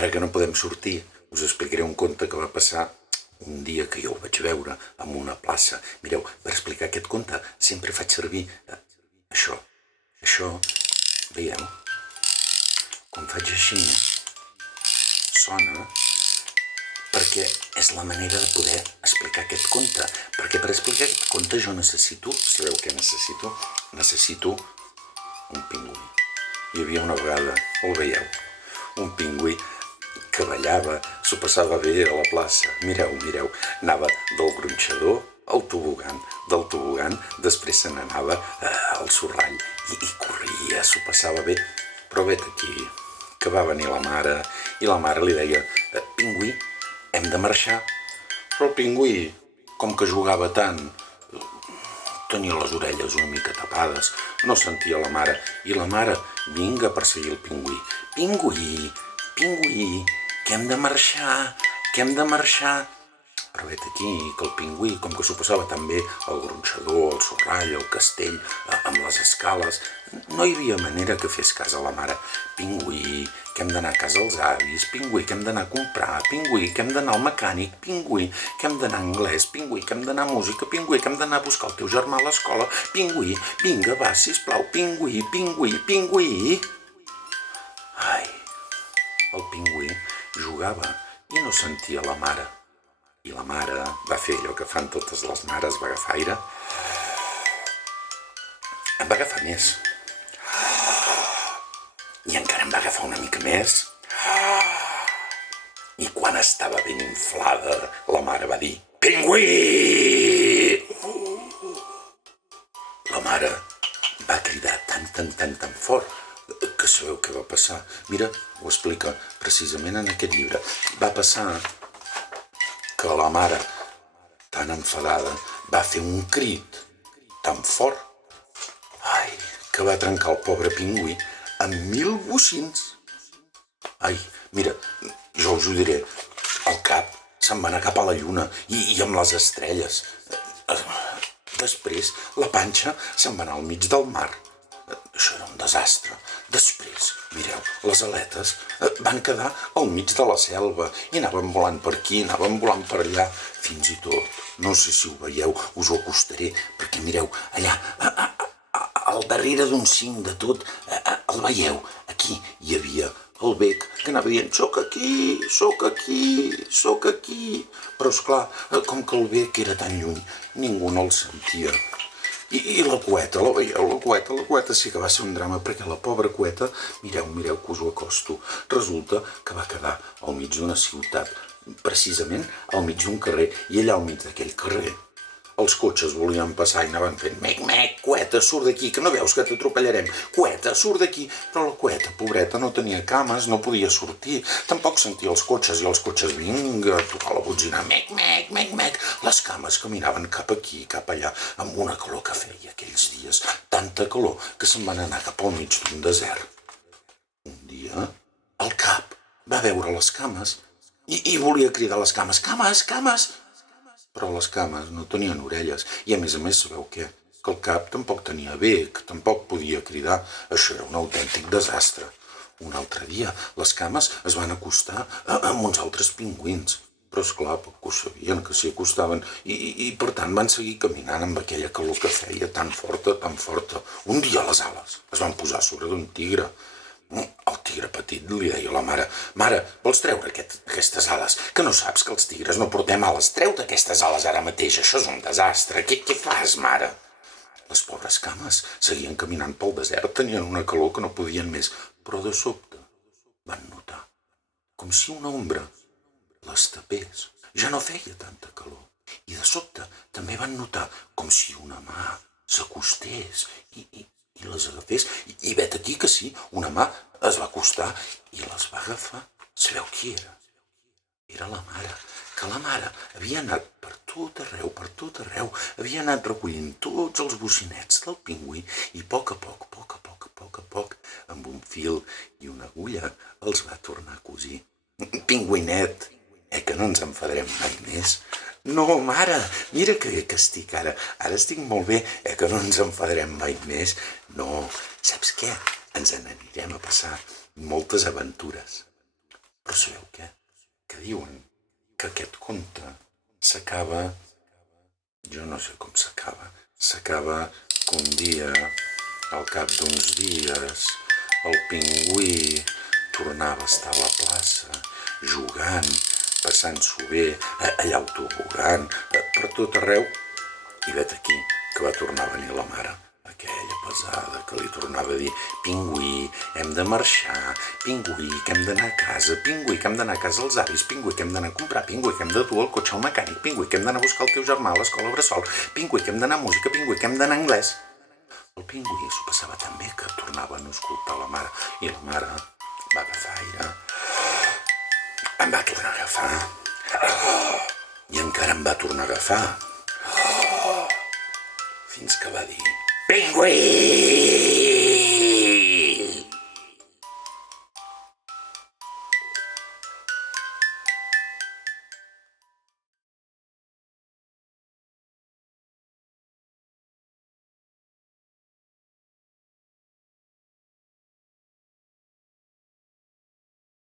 Ara que no podem sortir, us explicaré un conte que va passar un dia que jo ho vaig veure en una plaça. Mireu, per explicar aquest conte sempre faig servir això. Això, veieu? Quan faig així, sona perquè és la manera de poder explicar aquest conte. Perquè per explicar aquest conte jo necessito, sabeu què necessito? Necessito un pingüí. Hi havia una vegada, el veieu, un pingüí que ballava, s'ho passava bé a la plaça. Mireu, mireu, anava del gronxador al tobogan, del tobogan després se n'anava al sorrall i corria, s'ho passava bé. Però vet aquí, que va venir la mare i la mare li deia: pingüí, hem de marxar. Però el pingüí, com que jugava tant, tenia les orelles una mica tapades, no sentia la mare, i la mare vinga a perseguir el pingüí. Pingüí, pingüí, que hem de marxar, que hem de marxar. Però vet aquí que el pingüí, com que s'ho passava tan bé al gronxador, al sorrall, al castell, amb les escales, no hi havia manera que fes cas a la mare. Pingüí, que hem d'anar a casa als avis, pingüí, que hem d'anar a comprar, pingüí, que hem d'anar al mecànic, pingüí, que hem d'anar a anglès, pingüí, que hem d'anar a música, pingüí, que hem d'anar a buscar el teu germà a l'escola, pingüí, vinga, va, sisplau, pingüí, pingüí, pingüí. Ai, el pingüí jugava i no sentia la mare. I la mare va fer allò que fan totes les mares, va agafar aire, en va agafar més, i encara en va agafar una mica més, i quan estava ben inflada, la mare va dir: pingüí! La mare va cridar tan fort que sabeu què va passar? Mira, ho explica precisament en aquest llibre. Va passar que la mare, tan enfadada, va fer un crit tan fort, ai, que va trencar el pobre pingüí en 1000 bocins. Ai, mira, jo us ho diré, el cap se'n va anar cap a la lluna i amb les estrelles. Després, la panxa se'n va anar al mig del mar. Això era un desastre. Després, mireu, les aletes van quedar al mig de la selva i anaven volant per aquí, anaven volant per allà. Fins i tot, no sé si ho veieu, us ho acostaré, perquè mireu, allà, al darrere d'un cim de tot, el veieu? Aquí hi havia el bec que anava dient: soc aquí, soc aquí, soc aquí. Però esclar, com que el bec era tan lluny, ningú no el sentia. I la cueta, la veieu, la cueta sí que va ser un drama, perquè la pobra cueta, mireu que us ho acosto, resulta que va quedar al mig d'una ciutat, precisament al mig d'un carrer, i allà al mig d'aquell carrer els cotxes volien passar i anaven fent mec, cueta, surt d'aquí, que no veus que t'atropellarem, cueta, surt d'aquí. Però la cueta, pobreta, no tenia cames, no podia sortir, tampoc sentia els cotxes, i els cotxes, vinga, a tocar la botzina, mec. Les cames caminaven cap aquí, cap allà, amb una calor que feia aquells dies, tanta calor que se'n van anar cap al mig d'un desert. Un dia, el cap va veure les cames i volia cridar a les cames: cames! Però les cames no tenien orelles, i a més sabeu què? Que el cap tampoc tenia bec, tampoc podia cridar. Això era un autèntic desastre. Un altre dia, les cames es van acostar amb uns altres pingüins, però esclar, poc que ho sabien, que s'hi acostaven, i per tant van seguir caminant amb aquella calor que feia tan forta. Un dia les ales es van posar sobre d'un tigre. El tigre petit li deia a la mare: mare, vols treure aquestes ales? Que no saps que els tigres no portem ales? Treu-te aquestes ales ara mateix, això és un desastre. Què fas, mare? Les pobres cames seguien caminant pel desert, tenien una calor que no podien més, però de sobte van notar com si una ombra les tapés. Ja no feia tanta calor. I de sobte també van notar com si una mà s'acostés i les agafés, i vet aquí que sí, una mà es va acostar i les va agafar. Sabeu qui era? Era la mare, que la mare havia anat per tot arreu, havia anat recollint tots els bocinets del pingüí i a poc, amb un fil i una agulla, els va tornar a cosir. Pingüinet, que no ens enfadarem mai més? No, mare, mira que bé que estic ara estic molt bé, que no ens enfadarem mai més? No, saps què? Ens n'anirem a passar moltes aventures. Però sabeu què? Que diuen que aquest conte s'acaba... Jo no sé com s'acaba. S'acaba que un dia, al cap d'uns dies, el pingüí tornava a estar a la plaça, jugant, passant-s'ho bé, allà al tobogant, per tot arreu. I vet aquí que va tornar a venir la mare, aquella pesada, que li tornava a dir: pingüí, hem de marxar, pingüí, que hem d'anar a casa, pingüí, que hem d'anar a casa als avis, pingüí, que hem d'anar a comprar, pingüí, que hem de dur el cotxe al mecànic, pingüí, que hem d'anar a buscar el teu germà a l'escola bressol, pingüí, que hem d'anar a música, pingüí, que hem d'anar a anglès. El pingüí s'ho passava tan bé que tornava a no escoltar la mare, i la mare va agafar aire, em va tornar a agafar, i encara em va tornar a agafar, fins que va dir: pingüí!